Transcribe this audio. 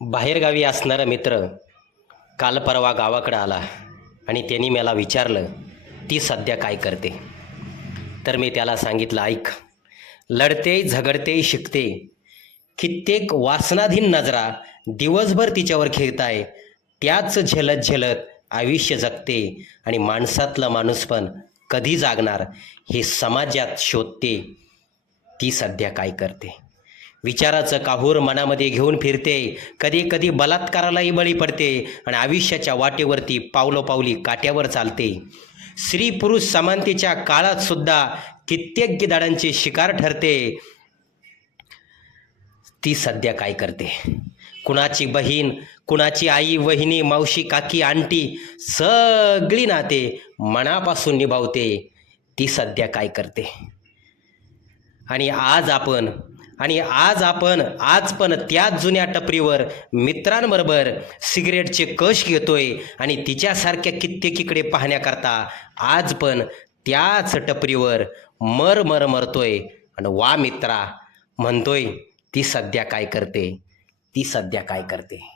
बाहेरगावी असणारा मित्र काल परवा गावाकडं आला आणि त्यांनी मला विचारलं ती सध्या काय करते? तर मी त्याला सांगितलं ऐक लढते झगडते शिकते. कित्येक वासनाधीन नजरा दिवसभर तिच्यावर खेळताय. त्याच झेलत झेलत आयुष्य जगते आणि माणसातला माणूस पण कधी जागणार हे समाजात शोधते. ती सध्या काय करते? विचाराचं काहूर मनामध्ये घेऊन फिरते. कधी कधी बलात्कारालाही बळी पडते आणि आयुष्याच्या वाटेवरती पावलोपावली काट्यावर चालते. स्त्री पुरुष समानतेच्या काळात सुद्धा कित्येक गिदाडांची शिकार ठरते. ती सध्या काय करते? कुणाची बहीण कुणाची आई वहिनी मावशी काकी आंटी सगळी नाते मनापासून निभावते. ती सध्या काय करते? आणि आज आपण आणि आज आपण आज पण त्याच जुन्या टपरीवर मित्रांबरोबर सिगरेटचे कश घेतोय आणि तिच्यासारख्या कित्येकीकडे पाहण्याकरता आज पण त्याच टपरीवर मर मर मरतोय. आणि वा मित्रा म्हणतोय ती सध्या काय करते? ती सध्या काय करते?